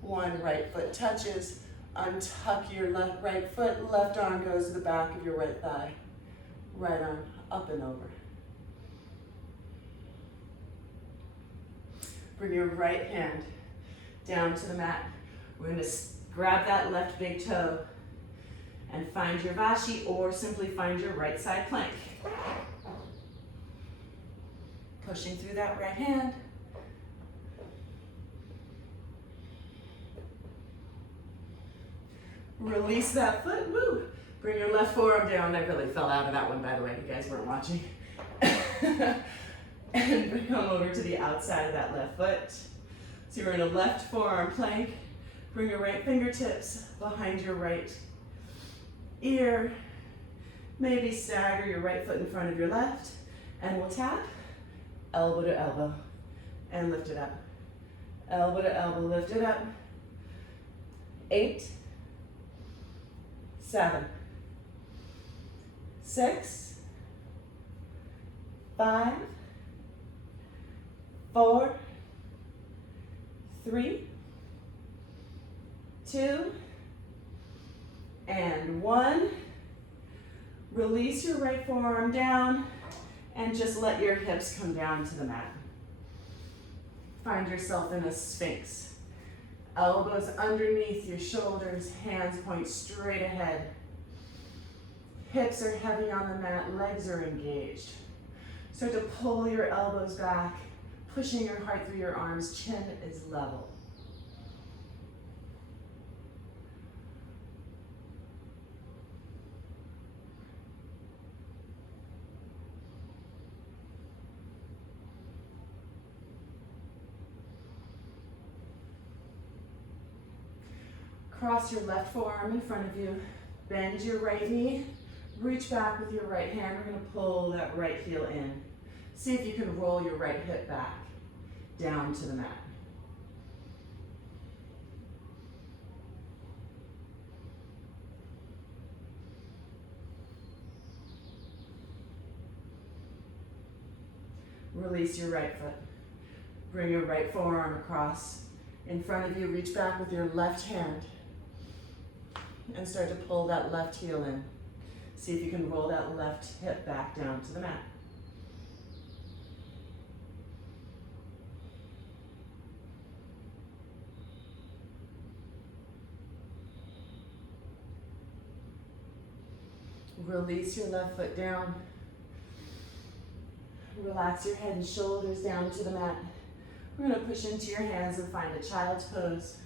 1. Right foot touches. Untuck your right foot. Left arm goes to the back of your right thigh. Right arm up and over. Bring your right hand down to the mat. We're going to grab that left big toe and find your Vashi, or simply find your right side plank. Pushing through that right hand. Release that foot, woo. Bring your left forearm down. I really fell out of that one, by the way, you guys weren't watching. And come over to the outside of that left foot. So you're in a left forearm plank. Bring your right fingertips behind your right ear. Maybe stagger your right foot in front of your left. And we'll tap, elbow to elbow, and lift it up. Elbow to elbow, lift it up. 8, 7, 6, 5, 4, 3, 2, and 1. Release your right forearm down and just let your hips come down to the mat. Find yourself in a sphinx. Elbows underneath your shoulders, hands point straight ahead. Hips are heavy on the mat, legs are engaged. Start to pull your elbows back, pushing your heart through your arms, chin is level. Cross your left forearm in front of you. Bend your right knee. Reach back with your right hand. We're going to pull that right heel in. See if you can roll your right hip back down to the mat. Release your right foot. Bring your right forearm across in front of you. Reach back with your left hand and start to pull that left heel in. See if you can roll that left hip back down to the mat. Release your left foot down. Relax your head and shoulders down to the mat. We're going to push into your hands and find a child's pose.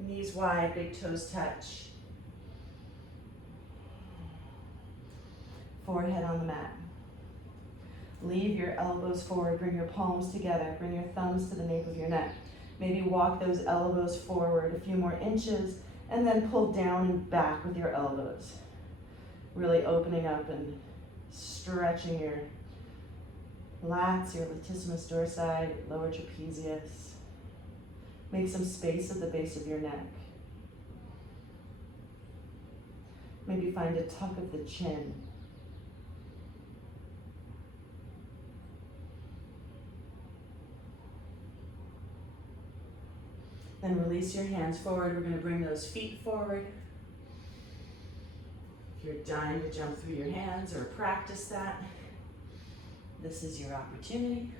Knees wide, big toes touch. Forehead on the mat. Leave your elbows forward, bring your palms together, bring your thumbs to the nape of your neck. Maybe walk those elbows forward a few more inches and then pull down and back with your elbows. Really opening up and stretching your lats, your latissimus dorsi, lower trapezius. Make some space at the base of your neck. Maybe find a tuck of the chin. Then release your hands forward. We're going to bring those feet forward. If you're dying to jump through your hands or practice that, this is your opportunity.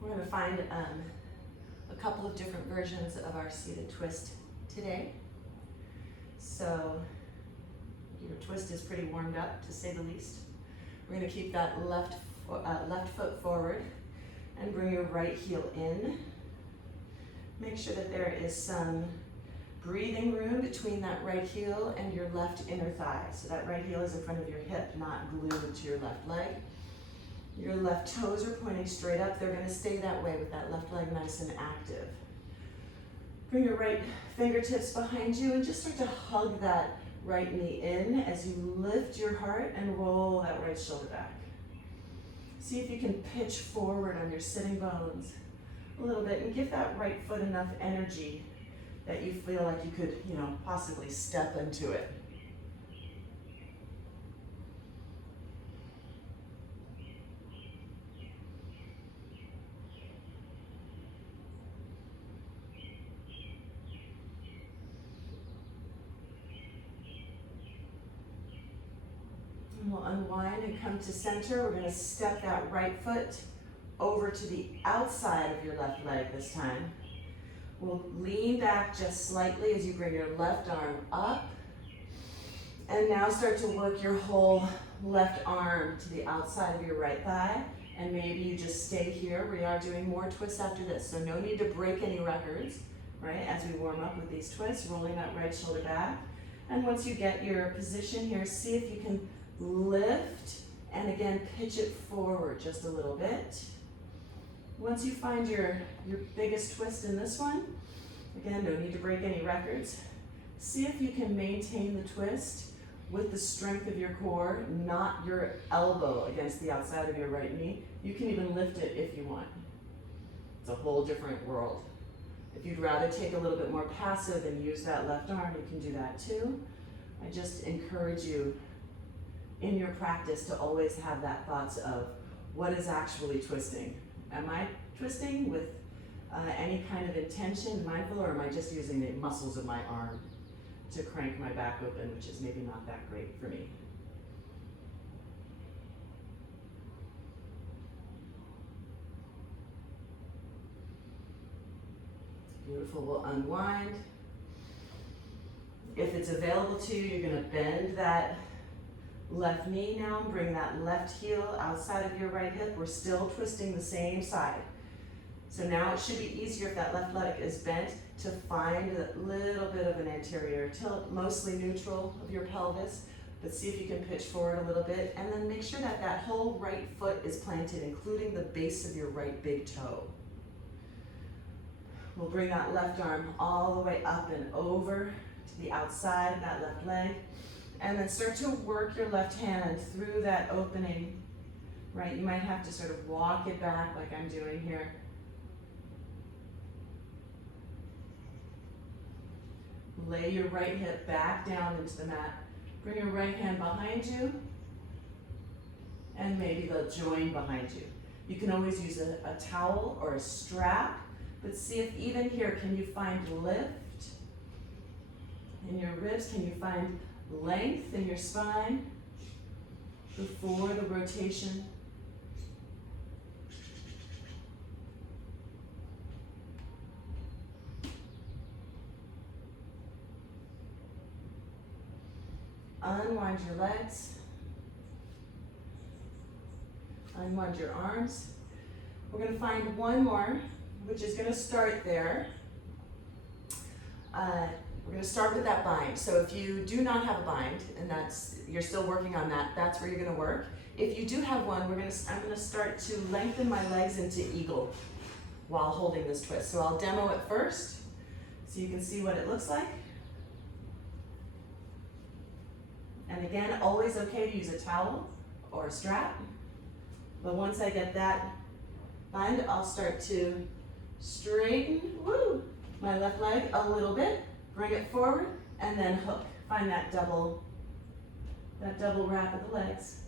We're going to find a couple of different versions of our seated twist today. So your twist is pretty warmed up, to say the least. We're going to keep that left foot forward and bring your right heel in. Make sure that there is some breathing room between that right heel and your left inner thigh. So that right heel is in front of your hip, not glued to your left leg. Your left toes are pointing straight up. They're going to stay that way with that left leg nice and active. Bring your right fingertips behind you and just start to hug that right knee in as you lift your heart and roll that right shoulder back. See if you can pitch forward on your sitting bones a little bit and give that right foot enough energy that you feel like you could, possibly step into it. And we'll unwind and come to center. We're going to step that right foot over to the outside of your left leg this time. We'll lean back just slightly as you bring your left arm up. And now start to work your whole left arm to the outside of your right thigh. And maybe you just stay here. We are doing more twists after this, so no need to break any records, right? As we warm up with these twists, rolling that right shoulder back. And once you get your position here, see if you can lift and again pitch it forward just a little bit. Once you find your biggest twist in this one, again, no need to break any records. See if you can maintain the twist with the strength of your core, not your elbow against the outside of your right knee. You can even lift it if you want. It's a whole different world. If you'd rather take a little bit more passive and use that left arm, you can do that too. I just encourage you in your practice to always have that thoughts of what is actually twisting. Am I twisting with any kind of intention, mindful, or am I just using the muscles of my arm to crank my back open, which is maybe not that great for me? Beautiful, we'll unwind. If it's available to you, you're going to bend that left knee now and bring that left heel outside of your right hip. We're still twisting the same side. So now it should be easier if that left leg is bent to find a little bit of an anterior tilt, mostly neutral of your pelvis, but see if you can pitch forward a little bit, and then make sure that that whole right foot is planted, including the base of your right big toe. We'll bring that left arm all the way up and over to the outside of that left leg, and then start to work your left hand through that opening, right? You might have to sort of walk it back like I'm doing here. Lay your right hip back down into the mat. Bring your right hand behind you, and maybe they'll join behind you. You can always use a towel or a strap, but see if even here, can you find lift in your ribs? Can you find length in your spine before the rotation? Unwind your legs. Unwind your arms. We're going to find one more, which is going to start there. We're going to start with that bind. So if you do not have a bind, and you're still working on that, that's where you're going to work. If you do have one, I'm going to start to lengthen my legs into eagle while holding this twist. So I'll demo it first so you can see what it looks like. And again, always okay to use a towel or a strap. But once I get that bind, I'll start to straighten my left leg a little bit, bring it forward, and then hook. Find that double wrap of the legs.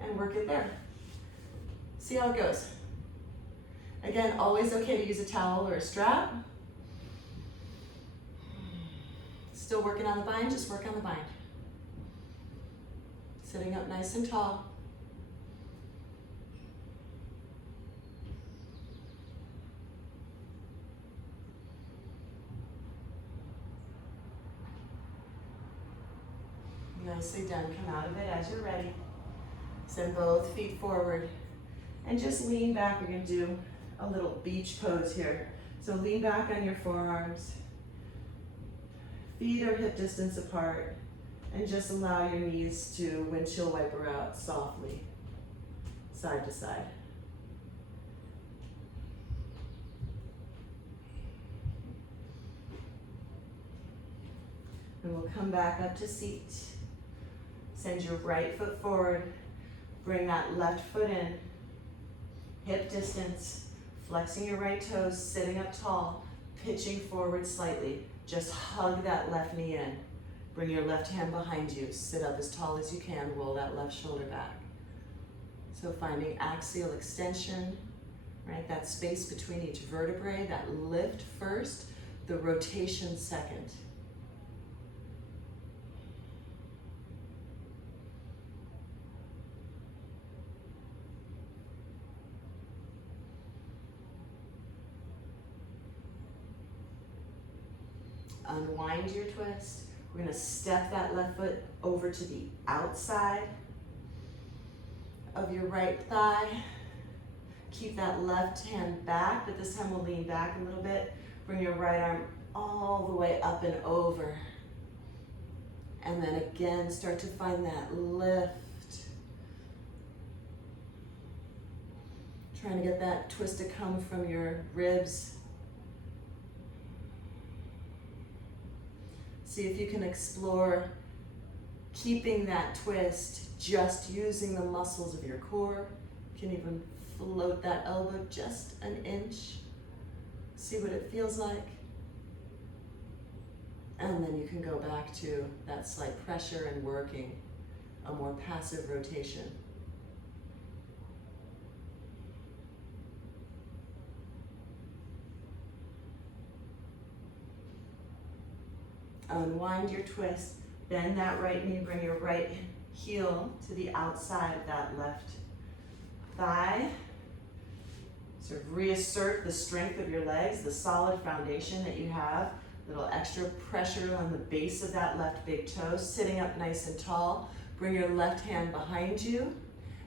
And work it there. See how it goes. Again, always okay to use a towel or a strap. Still working on the bind, just work on the bind. Sitting up nice and tall. Nicely done. Come out of it as you're ready. Send both feet forward and just lean back. We're going to do a little beach pose here. So lean back on your forearms. Feet are hip distance apart, and just allow your knees to windshield wiper out softly, side to side. And we'll come back up to seat. Send your right foot forward, bring that left foot in, hip distance, flexing your right toes, sitting up tall, pitching forward slightly. Just hug that left knee in. Bring your left hand behind you. Sit up as tall as you can. Roll that left shoulder back. So finding axial extension, right? That space between each vertebrae, that lift first, the rotation second. Unwind your twist. We're going to step that left foot over to the outside of your right thigh. Keep that left hand back, but this time we'll lean back a little bit. Bring your right arm all the way up and over. And then again, start to find that lift. Trying to get that twist to come from your ribs. See if you can explore keeping that twist, just using the muscles of your core. You can even float that elbow just an inch. See what it feels like. And then you can go back to that slight pressure and working a more passive rotation. Unwind your twist, bend that right knee, bring your right heel to the outside of that left thigh. Sort of reassert the strength of your legs, the solid foundation that you have. Little extra pressure on the base of that left big toe, sitting up nice and tall. Bring your left hand behind you,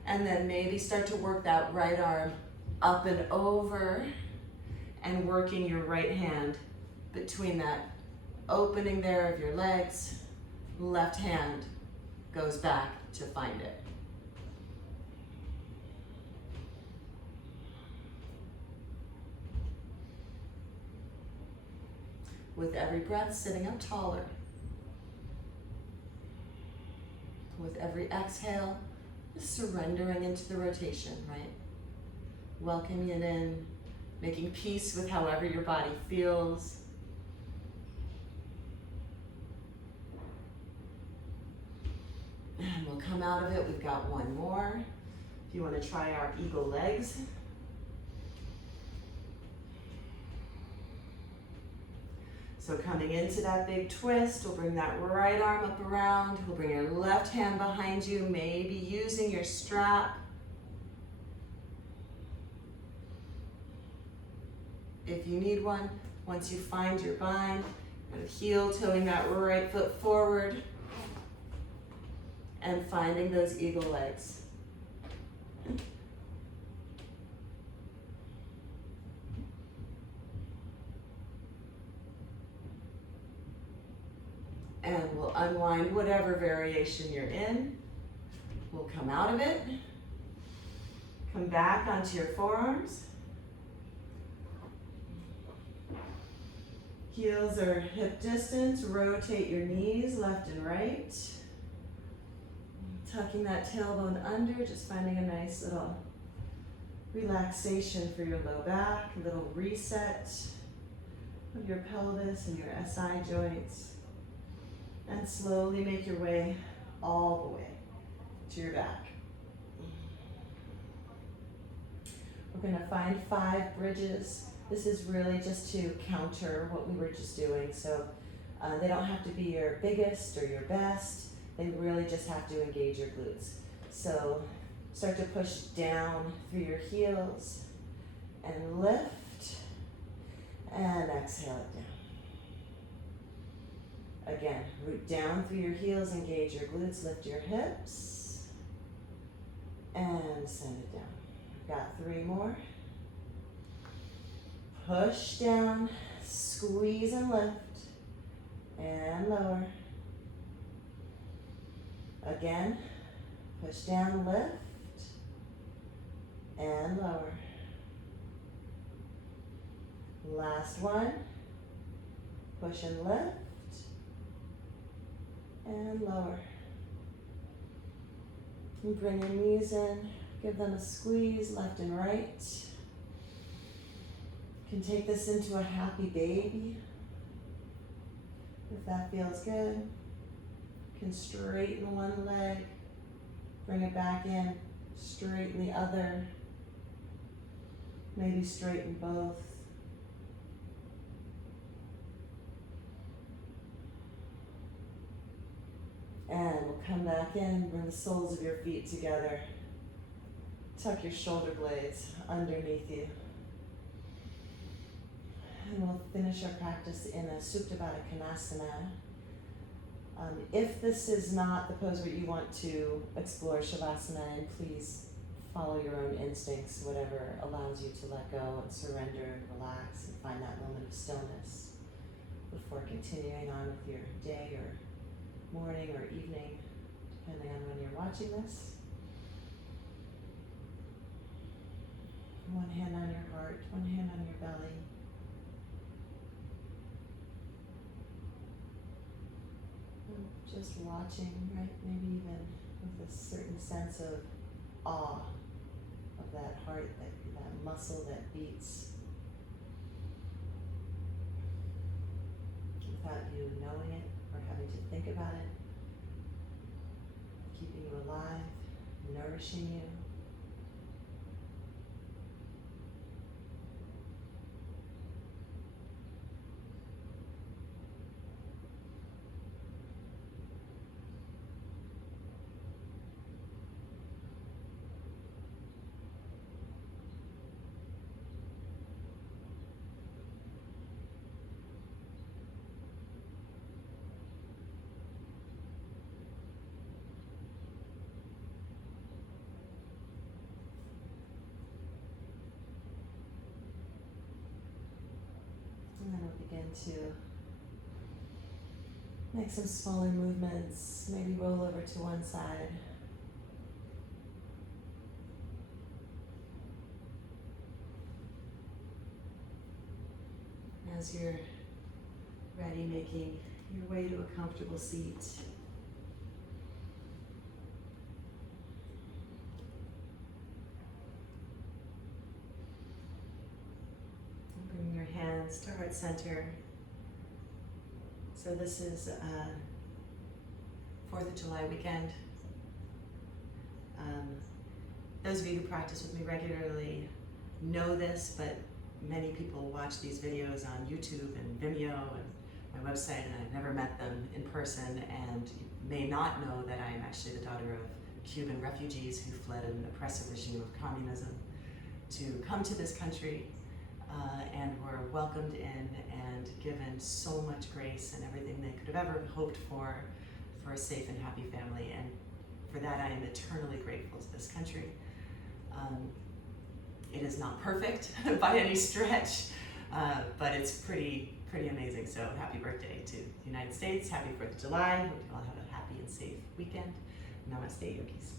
and then maybe start to work that right arm up and over, and working your right hand between that opening there of your legs. Left hand goes back to find it. With every breath, sitting up taller. With every exhale, just surrendering into the rotation, right? Welcoming it in, making peace with however your body feels. And we'll come out of it. We've got one more. If you want to try our eagle legs. So coming into that big twist, we'll bring that right arm up around. We'll bring your left hand behind you, maybe using your strap. If you need one, once you find your bind, heel toeing that right foot forward and finding those eagle legs. And we'll unwind whatever variation you're in. We'll come out of it. Come back onto your forearms. Heels are hip distance. Rotate your knees left and right. Tucking that tailbone under, just finding a nice little relaxation for your low back, a little reset of your pelvis and your SI joints. And slowly make your way all the way to your back. We're going to find 5 bridges. This is really just to counter what we were just doing. So they don't have to be your biggest or your best. They really just have to engage your glutes. So start to push down through your heels and lift and exhale it down. Again, root down through your heels, engage your glutes, lift your hips, and send it down. Got 3 more. Push down, squeeze and lift, and lower. Again, push down, lift, and lower. Last one, push and lift, and lower. And bring your knees in, give them a squeeze left and right. You can take this into a happy baby if that feels good. You can straighten one leg, bring it back in, straighten the other, maybe straighten both. And we'll come back in, bring the soles of your feet together. Tuck your shoulder blades underneath you. And we'll finish our practice in a Supta Baddha Konasana. If this is not the pose where you want to explore Shavasana, and please follow your own instincts, whatever allows you to let go and surrender and relax and find that moment of stillness before continuing on with your day or morning or evening, depending on when you're watching this. One hand on your heart, one hand on your belly. And just watching, right? Maybe even with a certain sense of awe of that heart, that muscle that beats. Without you knowing it or having to think about it, keeping you alive, nourishing you. And then we'll begin to Make some smaller movements, maybe roll over to one side. As you're ready, making your way to a comfortable seat. Bring your hands to heart center. So this is 4th of July weekend. Those of you who practice with me regularly know this, but many people watch these videos on YouTube and Vimeo and my website, and I've never met them in person, and you may not know that I am actually the daughter of Cuban refugees who fled an oppressive regime of communism to come to this country and were welcomed in and given so much grace and everything they could have ever hoped for a safe and happy family, and for that I am eternally grateful to this country. It is not perfect by any stretch, but it's pretty amazing. So happy birthday to the United States, happy 4th of July. Hope you all have a happy and safe weekend. Namaste, yogis.